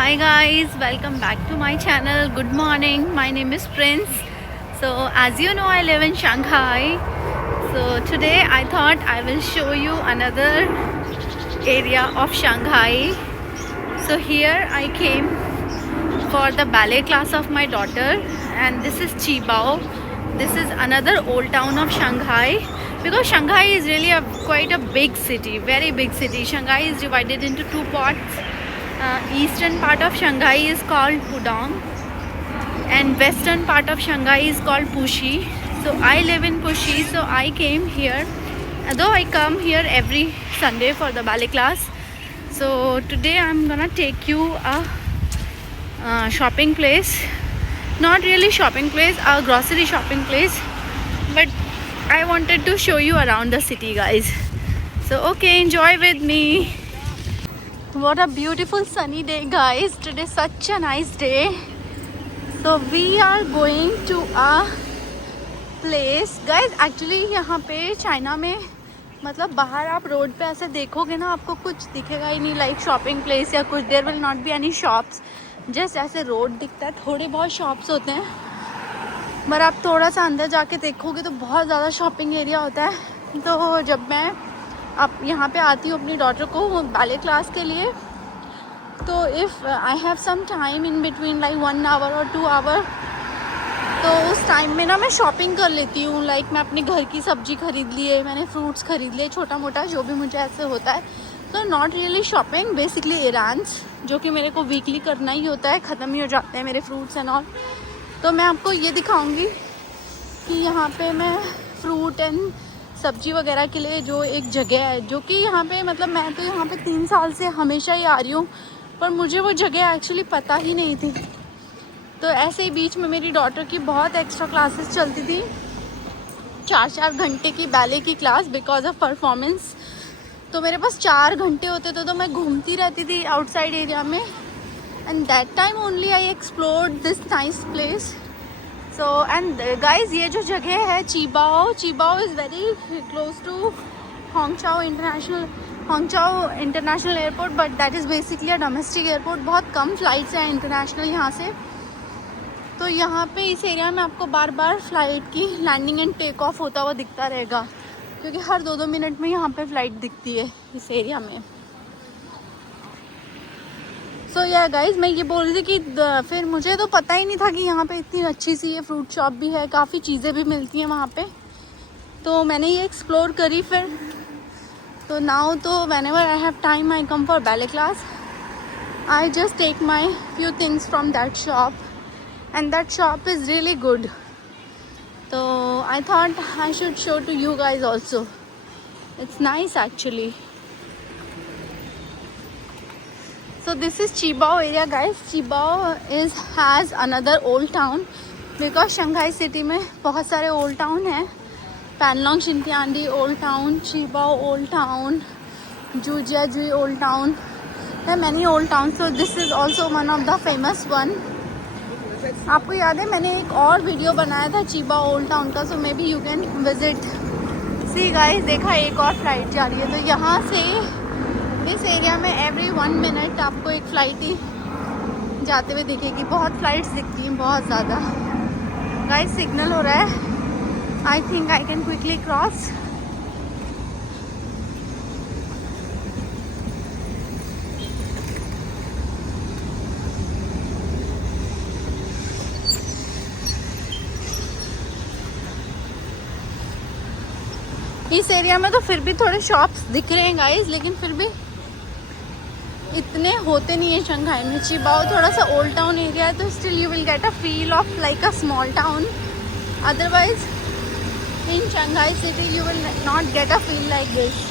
Hi guys, welcome back to my channel. Good morning. My name is Prince. So as you know, I live in Shanghai. So today I thought I will show you another area of Shanghai. So here I came for the ballet class of my daughter, and this is Qibao. This is another old town of Shanghai, because Shanghai is really quite a big city, very big city. Shanghai is divided into two parts. Eastern part of Shanghai is called Pudong, and western part of Shanghai is called Puxi. So I live in Puxi, so I came here, though I come here every Sunday for the ballet class. So today I'm gonna take you a shopping place, not really shopping place, a grocery shopping place, but I wanted to show you around the city, guys. So okay, enjoy with me. What a beautiful sunny day, guys. Today such a nice day. So we are going to a place, guys. Actually यहाँ पे China में मतलब बाहर आप road पे ऐसे देखोगे ना, आपको कुछ दिखेगा ही नहीं, लाइक शॉपिंग प्लेस या कुछ. There will not be any shops, just ऐसे रोड दिखता है. थोड़े बहुत शॉप्स होते हैं, पर आप थोड़ा सा अंदर जाके देखोगे तो बहुत ज़्यादा शॉपिंग एरिया होता है. तो जब मैं अब यहाँ पे आती हूँ अपनी डॉटर को बैले क्लास के लिए, तो if I have some time in between like 1 hour और 2 आवर, तो उस टाइम में ना मैं शॉपिंग कर लेती हूँ. लाइक मैं अपने घर की सब्जी खरीद लिए, मैंने फ्रूट्स खरीद लिए, छोटा मोटा जो भी मुझे ऐसे होता है. तो नॉट रियली शॉपिंग, बेसिकली एरांस, जो कि मेरे को वीकली करना ही होता है. ख़त्म ही हो जाते हैं मेरे फ्रूट्स एंड ऑल. तो मैं आपको ये दिखाऊँगी कि यहाँ पे मैं फ्रूट एंड सब्जी वगैरह के लिए जो एक जगह है, जो कि यहाँ पे मतलब मैं तो यहाँ पे 3 साल से हमेशा ही आ रही हूँ, पर मुझे वो जगह एक्चुअली पता ही नहीं थी. तो ऐसे ही बीच में मेरी डॉटर की बहुत एक्स्ट्रा क्लासेस चलती थी, 4-4 घंटे की बैले की क्लास, बिकॉज ऑफ परफॉर्मेंस. तो मेरे पास 4 घंटे होते थे, तो मैं घूमती रहती थी आउटसाइड एरिया में. And that time only I explored this nice place. So and guys, ये जो जगह है Qibao is very close to Hongqiao international airport, but that is basically a domestic airport. बहुत कम फ्लाइट्स हैं इंटरनेशनल यहाँ से. तो यहाँ पे इस एरिया में आपको बार बार फ्लाइट की लैंडिंग एंड टेक ऑफ होता हुआ दिखता रहेगा, क्योंकि हर 2-2 मिनट में यहाँ पे फ्लाइट दिखती है इस एरिया में. सो या गाइज, मैं ये बोल रही थी कि फिर मुझे तो पता ही नहीं था कि यहाँ पे इतनी अच्छी सी ये फ्रूट शॉप भी है, काफ़ी चीज़ें भी मिलती हैं वहाँ पे. तो मैंने ये एक्सप्लोर करी फिर. तो नाउ तो whenever I have time I come for ballet class. I just take my few things from that shop, and that shop is really good. तो I thought I should show to you guys also. It's nice actually. So this is Qibao area, guys. Qibao has another old town, because Shanghai city में बहुत सारे old town हैं. Panlong Xintiandi old town, Qibao old town, Zhujiazhui old town. There are many old towns, so this is also one of the famous one. आपको याद है मैंने एक और वीडियो बनाया था Qibao old town का, so maybe you can visit. See guys, देखा एक और फ्लाइट जा रही है. तो यहाँ से इस एरिया में एवरी 1 मिनट आपको एक फ़्लाइट ही जाते हुए दिखेगी. बहुत फ़्लाइट्स दिखती हैं, बहुत ज़्यादा. गाइस, सिग्नल हो रहा है. I think I can quickly cross. इस एरिया में तो फिर भी थोड़े शॉप्स दिख रहे हैं गाइस, लेकिन फिर भी इतने होते नहीं है शंघाई में. Qibao थोड़ा सा ओल्ड टाउन एरिया है, तो still you will get a feel of like a small town. Otherwise in Shanghai city you will not get a feel like this.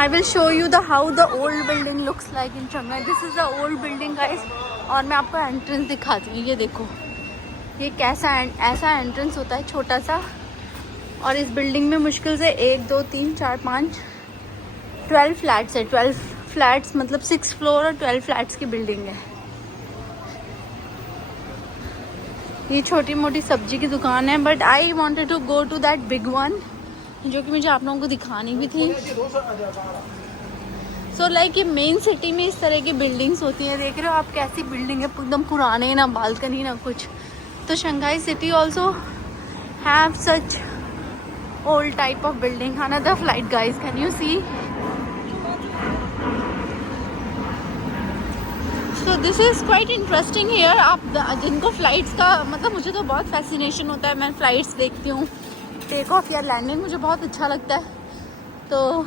I will show you the how the old building looks like in Shanghai. This is the old building, guys. और मैं आपको entrance दिखाती हूँ. ये देखो, ये कैसा ऐसा एंट्रेंस होता है, छोटा सा. और इस बिल्डिंग में मुश्किल से 1 2 3 4 5 12 फ्लैट्स है, 12 फ्लैट्स मतलब 6 फ्लोर और 12 फ्लैट्स की बिल्डिंग है। ये छोटी मोटी सब्जी की दुकान है, but I wanted to go to that big one, जो कि मुझे आप लोगों को दिखानी भी थी। सो लाइक ये मेन सिटी में इस तरह की बिल्डिंग्स होती हैं। देख रहे हो आप कैसी बिल्डिंग है, एकदम पुराने, ना बालकनी ना कुछ। तो Shanghai city also have such old type of building. Another flight guys, can you see? So this is quite interesting here. आप जिनको फ़्लाइट्स का मतलब, मुझे तो बहुत फैसिनेशन होता है, मैं फ़्लाइट्स देखती हूँ, टेक ऑफ या लैंडिंग मुझे बहुत अच्छा लगता है। तो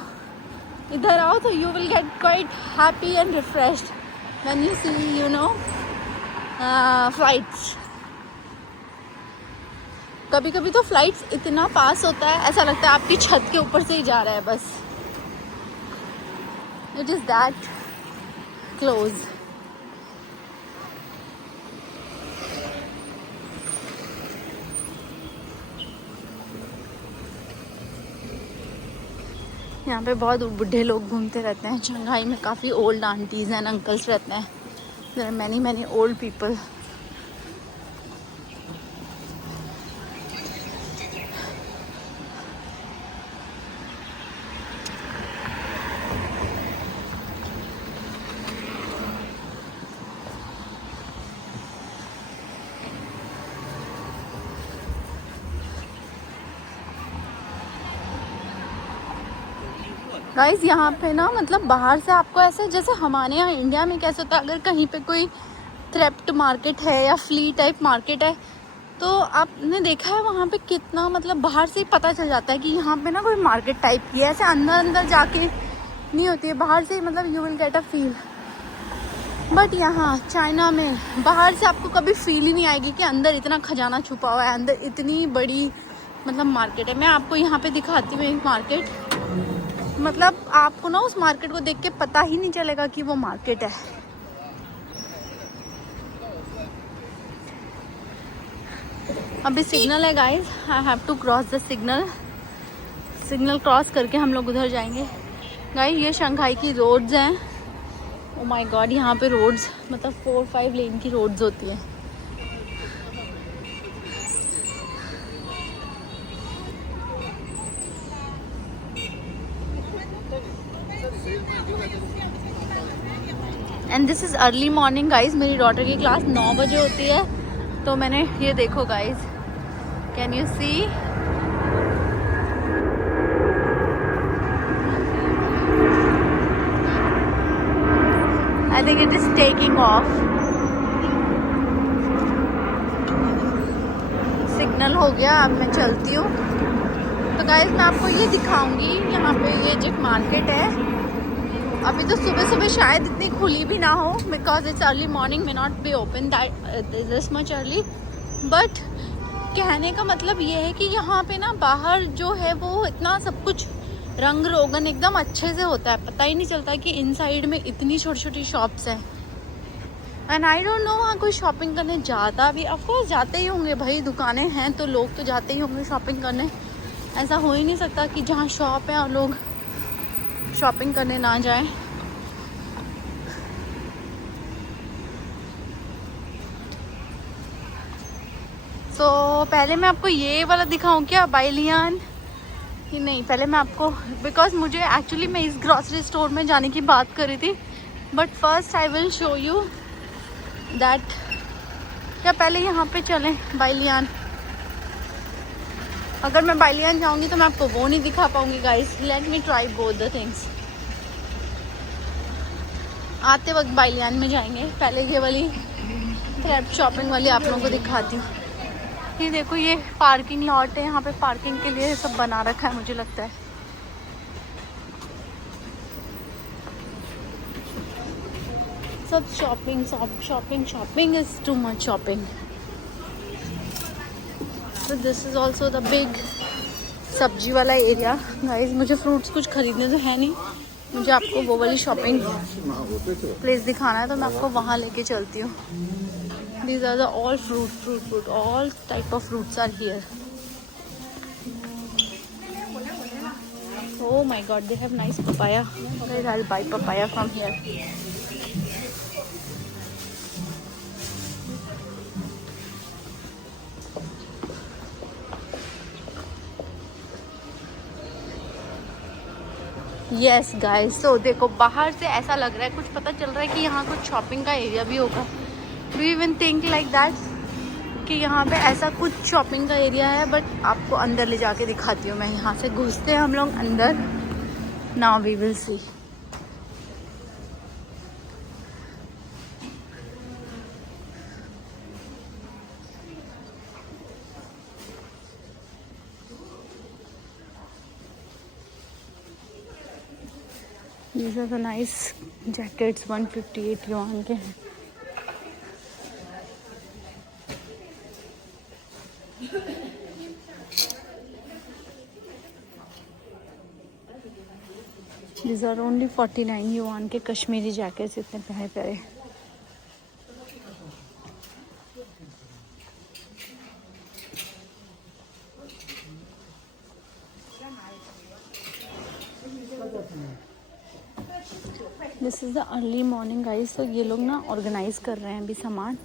इधर आओ तो you will get quite happy and refreshed when you see you know flights. कभी कभी तो फ्लाइट्स इतना पास होता है, ऐसा लगता है आपकी छत के ऊपर से ही जा रहा है बस। It is that close. यहाँ पे बहुत बूढ़े लोग घूमते रहते हैं। शंघाई में काफ़ी ओल्ड आंटीज़ एंड अंकल्स रहते हैं। There are many many old people. Guys यहाँ पे ना मतलब बाहर से आपको ऐसे, जैसे हमारे यहाँ इंडिया में कैसे होता है, अगर कहीं पे कोई थ्रिफ्ट मार्केट है या फ्ली टाइप मार्केट है, तो आपने देखा है वहाँ पे कितना मतलब बाहर से ही पता चल जाता है कि यहाँ पे ना कोई मार्केट टाइप की है। ऐसे अंदर अंदर जाके नहीं होती है, बाहर से मतलब you will get a feel. But यहाँ चाइना में बाहर से आपको कभी फील ही नहीं आएगी कि अंदर इतना खजाना छुपा हुआ है, अंदर इतनी बड़ी मतलब मार्केट है। मैं आपको यहाँ पे दिखाती हूँ एक मार्केट, मतलब आपको ना उस मार्केट को देख के पता ही नहीं चलेगा कि वो मार्केट है। अभी सिग्नल है guys, I have to cross the signal. Signal cross करके हम लोग उधर जाएंगे। गाइस ये शंघाई की रोड्स हैं। ओ माय गॉड, यहाँ पे रोड्स मतलब 4-5 लेन की रोड्स होती हैं। And this is early morning guys. मेरी डॉटर की क्लास 9 बजे होती है। तो मैंने ये देखो guys, can you see? I think it is taking off. Signal हो गया, अब मैं चलती हूँ। तो गाइज मैं आपको ये दिखाऊंगी, यहाँ पे ये जो मार्केट है, अभी तो सुबह सुबह शायद इतनी खुली भी ना हो, because it's early morning, may not be open that this much early. But कहने का मतलब ये है कि यहाँ पे ना बाहर जो है वो इतना सब कुछ रंग रोगन एकदम अच्छे से होता है, पता ही नहीं चलता कि इनसाइड में इतनी छोटी छोटी शॉप्स हैं। एंड आई डोंट नो वहाँ कोई शॉपिंग करने जाता भी, ऑफकोर्स जाते ही होंगे भाई, दुकानें हैं तो लोग तो जाते ही होंगे शॉपिंग करने। ऐसा हो ही नहीं सकता कि जहाँ शॉप है और लोग शॉपिंग करने ना जाएं। तो पहले मैं आपको ये वाला दिखाऊं क्या, बाइलियान? कि नहीं, पहले मैं आपको, बिकॉज मुझे एक्चुअली मैं इस ग्रॉसरी स्टोर में जाने की बात कर रही थी, but first I will show you that. क्या पहले यहाँ पे चलें बाइलियान? अगर मैं बाइलियान जाऊंगी तो मैं आपको वो नहीं दिखा पाऊंगी guys. Let me try both the things. आते वक्त बाइलियान में जाएंगे, पहले ये वाली थ्रिफ्ट शॉपिंग वाली आप लोगों को दिखाती हूँ। ये देखो, ये पार्किंग लॉट है, यहाँ पे पार्किंग के लिए सब बना रखा है मुझे लगता है। सब shopping shopping shopping is too much shopping. So this is also the big सब्जी वाला एरिया। गाइस मुझे फ्रूट्स कुछ खरीदने तो है नहीं, मुझे आपको वो वाली शॉपिंग प्लेस दिखाना है, तो मैं आपको वहाँ लेके चलती हूँ। These are the all fruit, all type of fruits are here. Oh my god, they have nice papaya. Guys, I'll buy papaya from here. Yes guys, तो देखो बाहर से ऐसा लग रहा है, कुछ पता चल रहा है कि यहाँ कुछ शॉपिंग का एरिया भी होगा. Do you even think like that कि यहाँ पे ऐसा कुछ शॉपिंग का एरिया है? बट आपको अंदर ले जाके दिखाती हूँ मैं. यहाँ से घुसते हैं हम लोग अंदर. Now we will see. These are the nice jackets. 158 yuan के हैं. These are only 49 yuan के कश्मीरी जैकेट्स. इतने प्यारे प्यारे. This is the early morning guys. तो ये लोग ना ऑर्गेनाइज कर रहे हैं अभी सामान.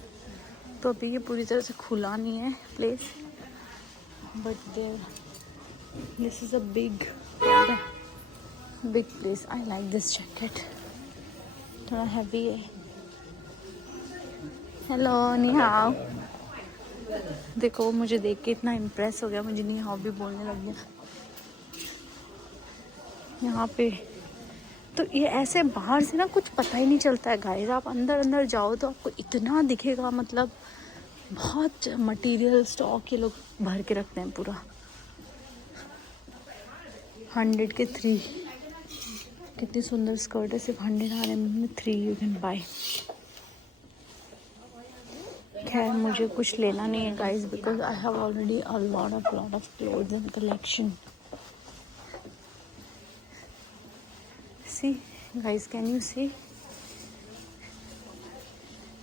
तो अभी ये पूरी तरह से खुला नहीं है place. But there this is a big place. I like this jacket. थोड़ा हैवी है. हेलो नी हाओ. देखो मुझे देख के इतना इम्प्रेस हो गया, मुझे नी हाओ भी बोलने लग गया. यहाँ पे तो ये ऐसे बाहर से ना कुछ पता ही नहीं चलता है गाइस. आप अंदर अंदर जाओ तो आपको इतना दिखेगा. मतलब बहुत मटेरियल स्टॉक ये लोग भर के रखते हैं पूरा. 100 के 3. कितनी सुंदर स्कर्ट है. सिर्फ 100 RM में 3 यू कैन बाय. खैर मुझे कुछ लेना नहीं है guys, because I have already a lot of clothes in collection. See guys, can you see.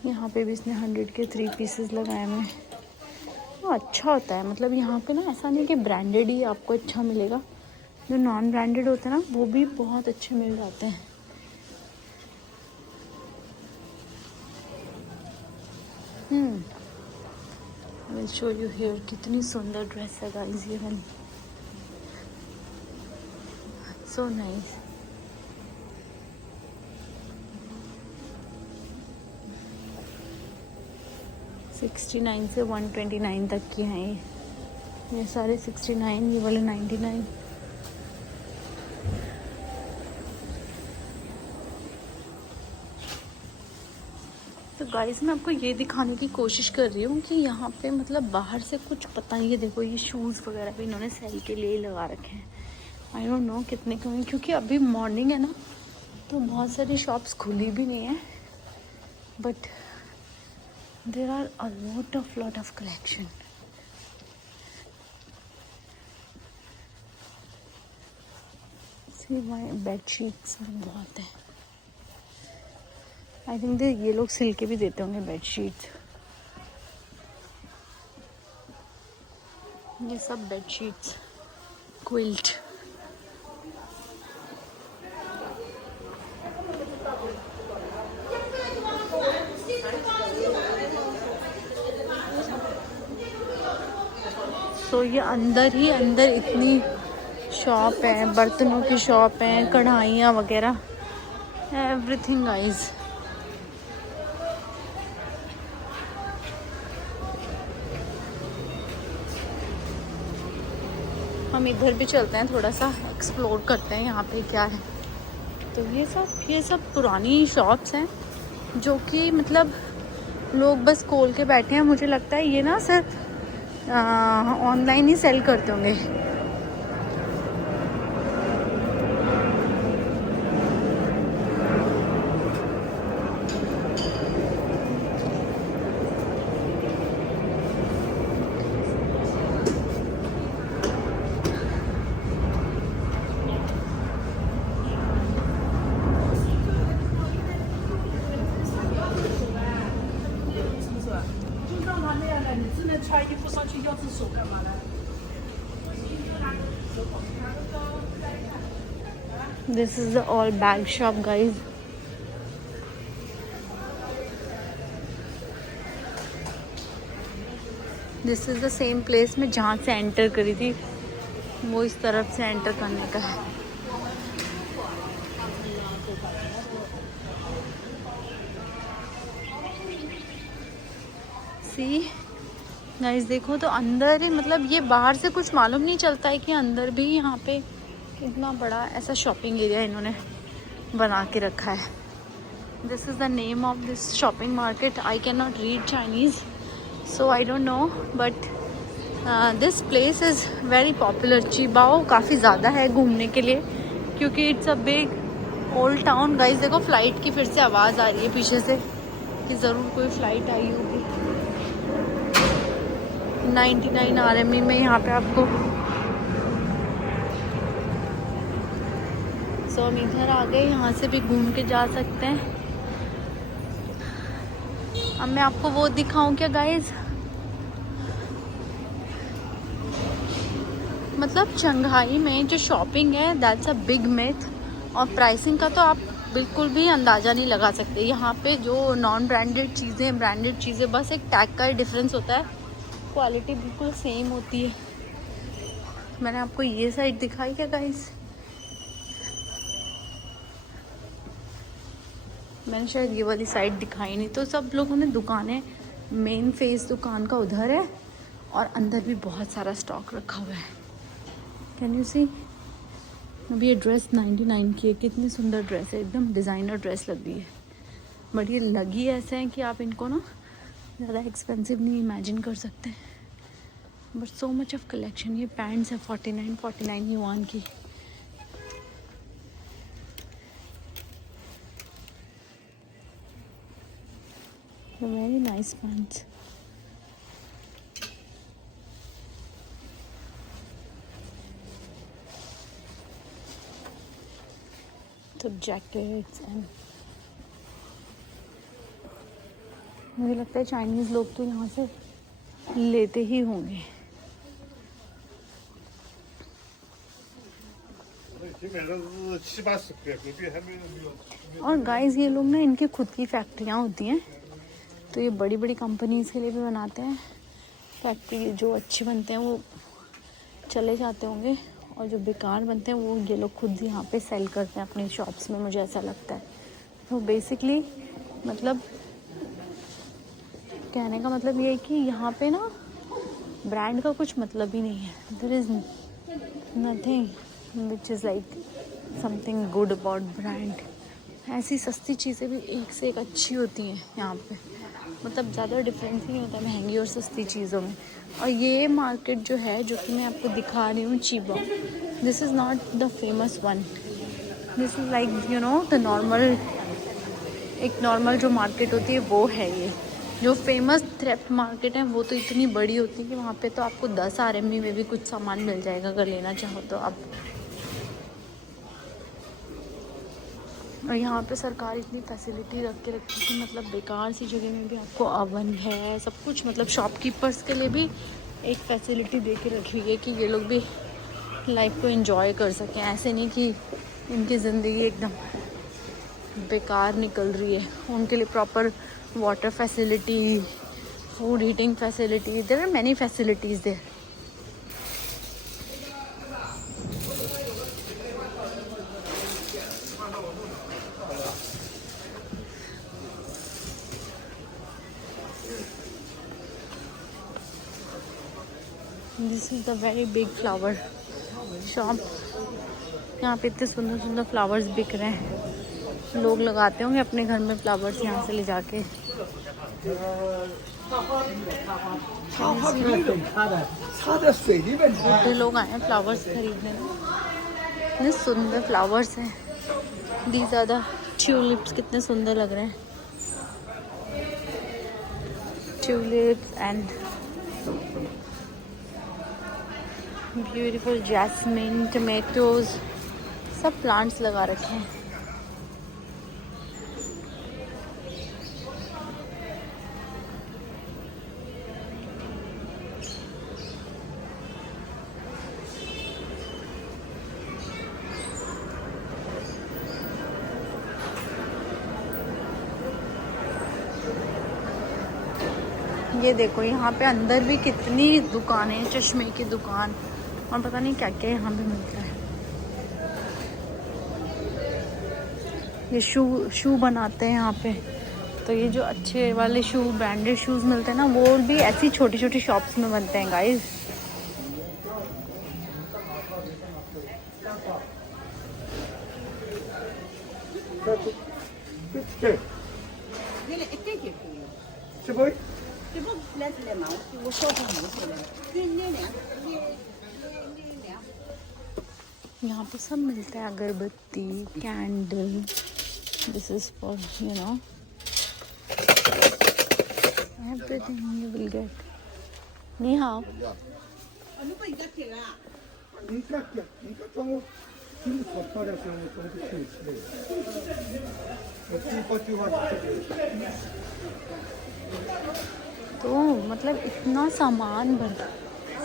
यहाँ पे भी इसने 100 के 3 पीसेस लगाए हुए हैं. तो अच्छा होता है. मतलब यहाँ पे ना ऐसा नहीं कि ब्रांडेड ही आपको अच्छा मिलेगा. जो नॉन ब्रांडेड होते हैं ना वो भी बहुत अच्छे मिल जाते हैं. I will show you here. कितनी सुंदर ड्रेस है गाइस ये वाली. So nice. $69 से $129 तक की हैं ये सारे. 69, ये वाले 99. तो गाइस मैं आपको ये दिखाने की कोशिश कर रही हूँ कि यहाँ पे मतलब बाहर से कुछ पता नहीं है. देखो ये शूज़ वगैरह भी इन्होंने सेल के लिए ही लगा रखे हैं. आई डोंट नो कितने के होंगे, क्योंकि अभी मॉर्निंग है ना तो बहुत सारी शॉप्स खुली भी नहीं है. But there are a lot of collection. See my bed sheets बहुत है. I think ये लोग सिल के भी देते होंगे बेड शीट्स. ये सब बेड शीट्स. क्विल्ट. तो ये अंदर ही अंदर इतनी शॉप है. बर्तनों की शॉप है, कढ़ाइयाँ वगैरह, एवरीथिंग गाइस. हम इधर भी चलते हैं, थोड़ा सा एक्सप्लोर करते हैं यहाँ पे क्या है. तो ये सब पुरानी शॉप्स हैं जो कि मतलब लोग बस खोल के बैठे हैं. मुझे लगता है ये ना सिर्फ ऑनलाइन ही सेल करते होंगे. This is the all bag shop guys. This is the same place में जहाँ से एंटर करी थी, वो इस तरफ से एंटर करने का है। सी गाइस देखो तो अंदर ही, मतलब ये बाहर से कुछ मालूम नहीं चलता है कि अंदर भी यहाँ पे इतना बड़ा ऐसा शॉपिंग एरिया इन्होंने बना के रखा है। This is the name of this shopping market. I can not read Chinese so I don't know, but this place is very popular. Chibao काफ़ी ज़्यादा है घूमने के लिए क्योंकि it's a big old town. Guys देखो फ्लाइट की फिर से आवाज़ आ रही है पीछे से कि ज़रूर कोई फ़्लाइट आई होगी। 99 RMB में यहाँ पे आपको। सो हम इधर आ गए, यहाँ से भी घूम के जा सकते हैं। अब मैं आपको वो दिखाऊं क्या गाइस, मतलब शंघाई में जो शॉपिंग है दैट्स अ बिग मिथ। और प्राइसिंग का तो आप बिल्कुल भी अंदाज़ा नहीं लगा सकते। यहाँ पे जो नॉन ब्रांडेड चीज़ें, ब्रांडेड चीज़ें, बस एक टैग का ही डिफरेंस होता है, क्वालिटी बिल्कुल सेम होती है। मैंने आपको ये साइड दिखाई क्या गाइस, मैंने शायद ये वाली साइड दिखाई नहीं। तो सब लोगों ने दुकानें, मेन फेस दुकान का उधर है और अंदर भी बहुत सारा स्टॉक रखा हुआ है। कैन यू सी। अभी ये ड्रेस 99 की है, कितनी सुंदर ड्रेस है, एकदम डिज़ाइनर ड्रेस लग रही है। बट ये लगी ऐसे हैं कि आप इनको ना ज़्यादा एक्सपेंसिव नहीं इमेजिन कर सकते। But so much of collection. ये पैंट्स है 49 युआन की। Very nice pants. तो जैकेट्स एंड मुझे लगता है चाइनीज़ लोग तो यहाँ से लेते ही होंगे। और गाइस ये लोग ना, इनकी खुद की फैक्ट्रियाँ होती हैं, तो ये बड़ी बड़ी कंपनीज़ के लिए भी बनाते हैं। फैक्ट्री जो अच्छे बनते हैं वो चले जाते होंगे और जो बेकार बनते हैं वो ये लोग खुद यहाँ पे सेल करते हैं अपनी शॉप्स में, मुझे ऐसा लगता है। तो बेसिकली मतलब कहने का मतलब ये है कि यहाँ पे ना ब्रांड का कुछ मतलब ही नहीं है। There is nothing which is like something good about brand. ऐसी सस्ती चीज़ें भी एक से एक अच्छी होती हैं यहाँ पे, मतलब ज़्यादा डिफरेंस ही नहीं होता महंगी और सस्ती चीज़ों में। और ये मार्केट जो है, जो कि मैं आपको दिखा रही हूँ, Chibao, this is not the famous one. This is like you know the normal, एक नॉर्मल जो मार्केट होती है वो है ये। जो फेमस थ्रिफ्ट मार्केट है वो तो इतनी बड़ी होती है कि वहाँ पे तो आपको 10 RMB में भी कुछ सामान मिल जाएगा अगर लेना चाहो तो आप। और यहाँ पे सरकार इतनी फैसिलिटी रख के रखी थी, मतलब बेकार सी जगह में भी आपको ओवन है, सब कुछ, मतलब शॉपकीपर्स के लिए भी एक फैसिलिटी दे के रखी है कि ये लोग भी लाइफ को एंजॉय कर सकें। ऐसे नहीं कि इनकी ज़िंदगी एकदम बेकार निकल रही है। उनके लिए proper water facility, food heating facility, there are many facilities there. This is the very big flower shop. यहाँ पे इतने सुंदर सुंदर फ्लावर्स बिक रहे हैं। लोग लगाते होंगे अपने घर में फ्लावर्स यहाँ से ले जाके। बूढ़े लोग आए हैं फ्लावर्स खरीदने में। इतने सुंदर फ्लावर्स हैं। दीज आर द ट्यूलिप्स, कितने सुंदर लग रहे हैं। Tulips and beautiful jasmine, tomatoes, सब प्लांट्स लगा रखे हैं। ये देखो यहाँ पे अंदर भी कितनी दुकानें, चश्मे की दुकान और पता नहीं क्या क्या यहाँ पे मिलता है। ये शू बनाते हैं यहाँ पे, तो ये जो अच्छे वाले शू, ब्रांडेड शूज़ मिलते हैं ना, वो भी ऐसी छोटी छोटी शॉप्स में बनते हैं गाइस। यहाँ पे सब मिलता है, अगरबत्ती, candle, this is for you know everything you will get. Ni hao. तो मतलब इतना सामान बन,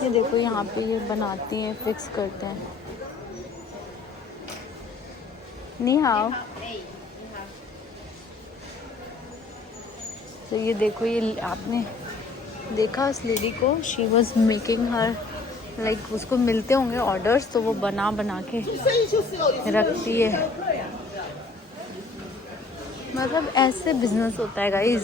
ये देखो यहाँ पे ये बनाती हैं, फिक्स करते हैं। नी हाओ। तो ये देखो, ये आपने देखा उस लेडी को, she was making her like, उसको मिलते होंगे ऑर्डर्स, तो वो बना बना के रखती है। मतलब ऐसे बिजनेस होता है गाइज।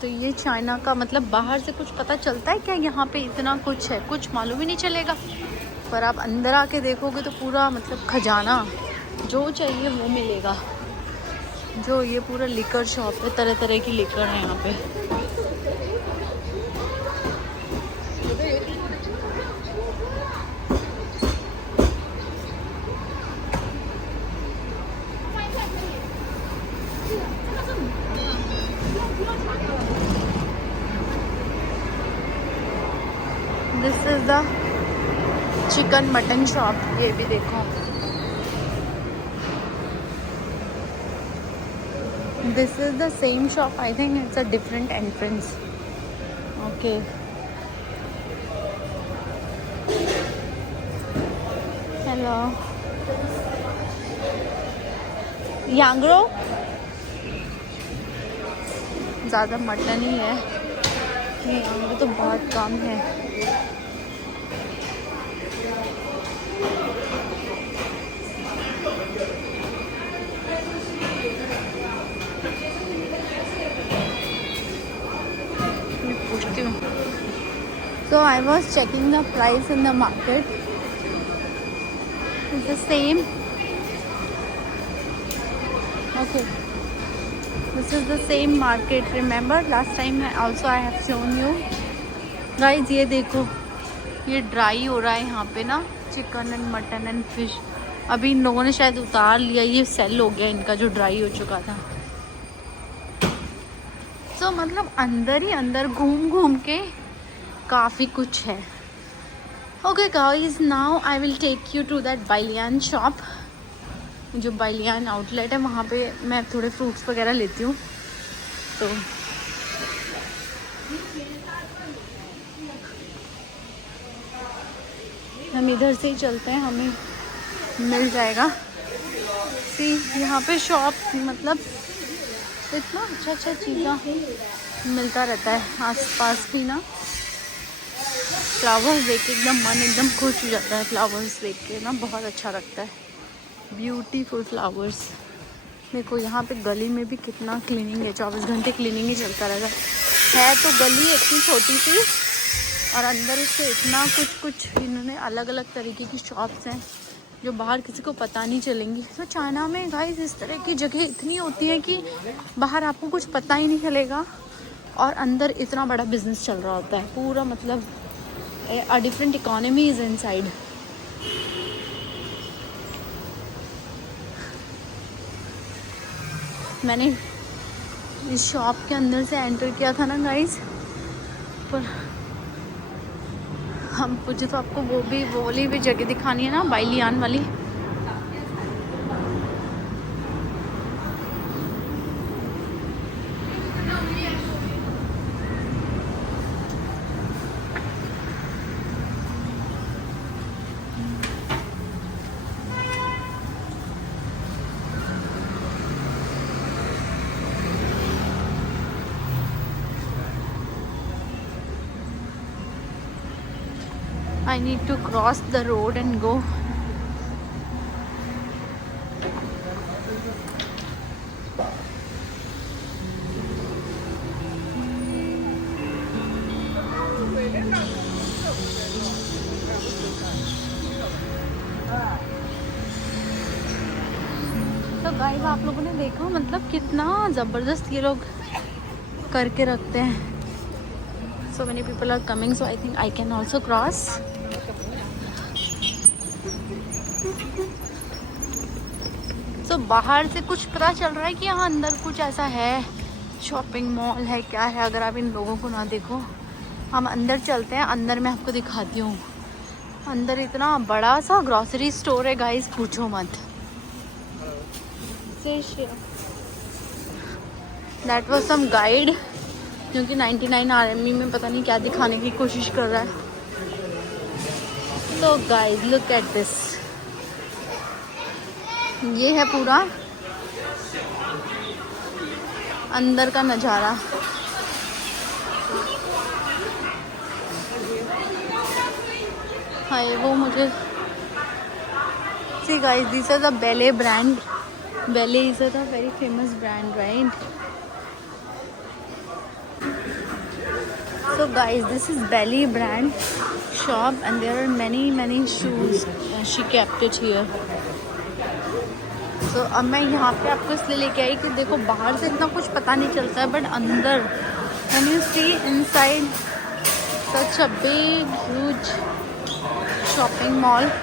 तो ये चाइना का, मतलब बाहर से कुछ पता चलता है क्या यहाँ पे इतना कुछ है? कुछ मालूम ही नहीं चलेगा, पर आप अंदर आके देखोगे तो पूरा मतलब खजाना, जो चाहिए वो मिलेगा। जो ये पूरा लिकर शॉप है, तरह तरह की लिकर है यहाँ पे। This is the chicken mutton shop. ये भी देखो, this is the same shop, I think it's a different entrance. Okay, hello यांग्रो। ज़्यादा मटन ही है, यांग्रो तो बहुत कम है। So I was checking the price in the market. It's the same. Okay. This is the same market. Remember last time I have shown you. Guys, ये देखो, ये dry हो रहा है यहाँ पे ना, chicken and mutton and fish. अभी इन लोगों ने शायद उतार लिया, ये सेल हो गया इनका जो ड्राई हो चुका था। तो मतलब अंदर ही अंदर घूम घूम के काफ़ी कुछ है। Okay guys, now I will take you to that Bailian shop. जो बाइलियान आउटलेट है वहाँ पे मैं थोड़े फ्रूट्स वगैरह लेती हूँ। तो हम इधर से ही चलते हैं, हमें मिल जाएगा। सी यहाँ पे शॉप, मतलब इतना अच्छा अच्छा चीज़ें मिलता रहता है आसपास भी ना। फ्लावर्स देख के एकदम मन एकदम खुश हो जाता है। फ्लावर्स देख के ना बहुत अच्छा लगता है, ब्यूटीफुल फ्लावर्स। देखो यहाँ पे गली में भी कितना क्लीनिंग है, 24 घंटे क्लीनिंग ही चलता रहता है। तो गली इतनी छोटी सी और अंदर उससे इतना कुछ इन्होंने अलग अलग तरीके की शॉप्स हैं जो बाहर किसी को पता नहीं चलेंगी। तो चाइना में गाइस इस तरह की जगह इतनी होती है कि बाहर आपको कुछ पता ही नहीं चलेगा और अंदर इतना बड़ा बिजनेस चल रहा होता है पूरा। मतलब a different economy is inside. मैंने इस शॉप के अंदर से एंटर किया था ना गाइस, पर हम मुझे तो आपको वो वाली भी जगह दिखानी है ना, बाइलियान वाली। I need to cross the road and go. तो गाइस आप लोगों ने देखा मतलब कितना ज़बरदस्त ये लोग करके रखते हैं. So many people are coming, so I think I can also cross. So बाहर से कुछ पता चल रहा है कि यहाँ अंदर कुछ ऐसा है, शॉपिंग मॉल है, क्या है. अगर आप इन लोगों को ना देखो, हम अंदर चलते हैं. अंदर मैं आपको दिखाती हूँ. अंदर इतना बड़ा सा ग्रॉसरी स्टोर है गाइस, पूछो मत. दैट वाज सम गाइड जो कि 99 RMB में पता नहीं क्या दिखाने की कोशिश कर रहा है. तो गाइस लुक एट दिस. ये है पूरा अंदर का नज़ारा. हाय वो मुझे see guys, this is the बेले brand. Belly is a very famous brand, right? So guys, this is Belly brand shop and there are many shoes. She kept it here. So अब मैं यहाँ पे आपको इसलिए लेके आई कि देखो बाहर से इतना कुछ पता नहीं चलता है, बट अंदर can you see inside such a big huge shopping mall.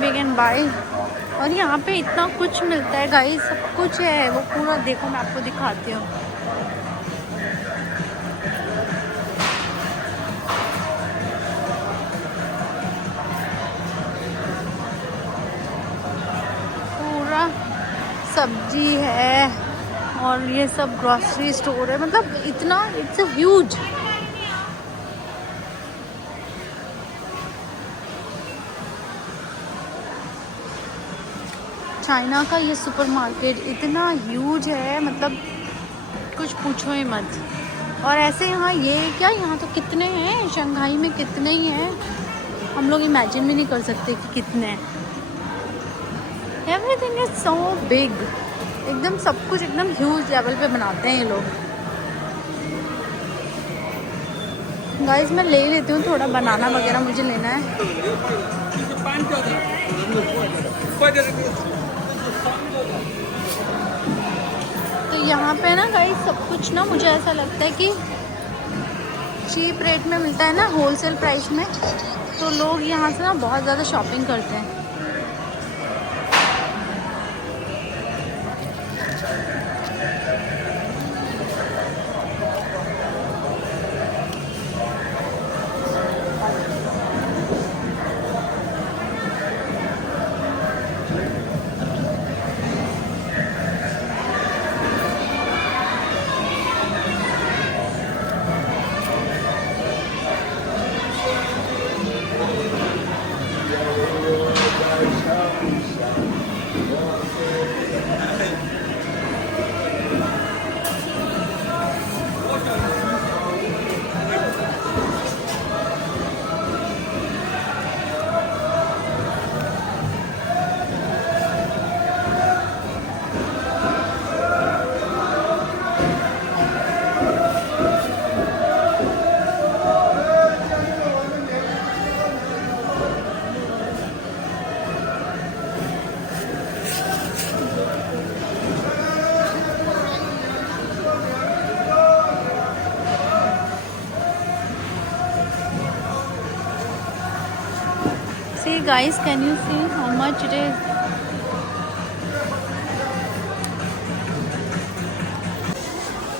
We can buy. और यहाँ पे इतना कुछ मिलता है गाइस, सब कुछ है. वो पूरा देखो, मैं आपको दिखाती हूँ. पूरा सब्जी है और ये सब ग्रॉसरी स्टोर है. मतलब इतना, इट्स अ ह्यूज. चाइना का ये सुपरमार्केट इतना ह्यूज है, मतलब कुछ पूछो ही मत. और ऐसे यहाँ ये क्या, यहाँ तो कितने हैं, शंघाई में कितने ही हैं, हम लोग इमेजिन भी नहीं कर सकते कि कितने हैं. Everything is so big. एकदम सब कुछ एकदम ह्यूज लेवल पे बनाते हैं ये लोग. गाइस मैं ले लेती हूँ थोड़ा बनाना वगैरह, मुझे लेना है. तो यहाँ पे ना गाइस सब कुछ ना मुझे ऐसा लगता है कि चीप रेट में मिलता है ना, होलसेल प्राइस में. तो लोग यहाँ से ना बहुत ज़्यादा शॉपिंग करते हैं. See guys, can you see how much it is?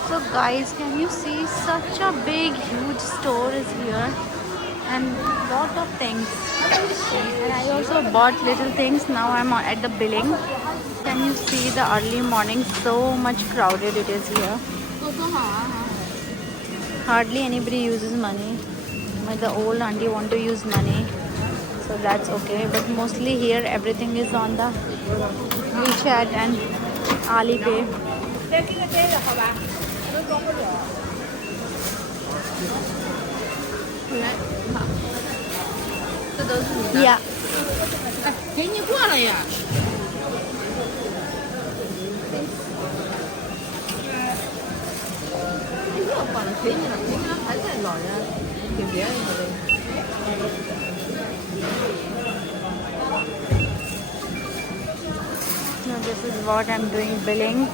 So guys, can you see such a big huge store is here and lot of things. And I also bought little things. Now I'm at the billing. Can you see the early morning, so much crowded it is here. Hardly anybody uses money. But the old auntie want to use money. so that's okay. But mostly here everything is on the WeChat and Alipay. Yeah. 陪你过了呀。不要换了，陪你了，陪你了还在老人给别人的。No, this is what I'm doing billing.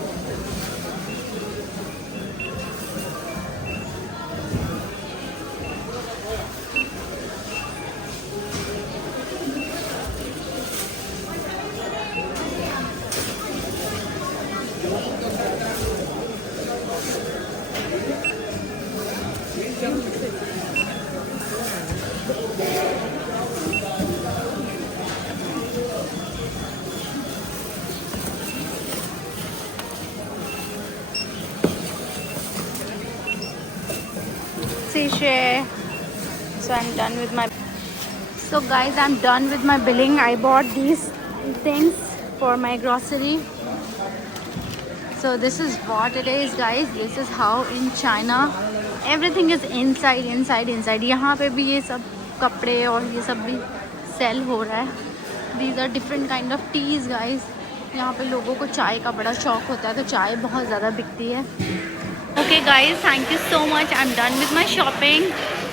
Sishe. So I'm done with my. So guys, I'm done with my billing. I bought these things for my grocery. So this is what it is, guys. This is how in China everything is inside. यहाँ पे भी ये सब कपड़े और ये सब भी सेल हो रहा है. These are different kind of teas, guys. यहाँ पे लोगों को चाय का बड़ा शौक होता है, तो चाय बहुत ज़्यादा बिकती है. Okay guys, thank you so much. I'm done with my shopping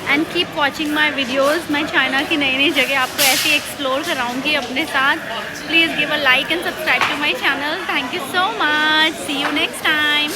and keep watching my videos. मैं चाइना की नई नई जगह आपको ऐसे एक्सप्लोर कराऊंगी अपने साथ. Please give a like and subscribe to my channel. Thank you so much. See you next time.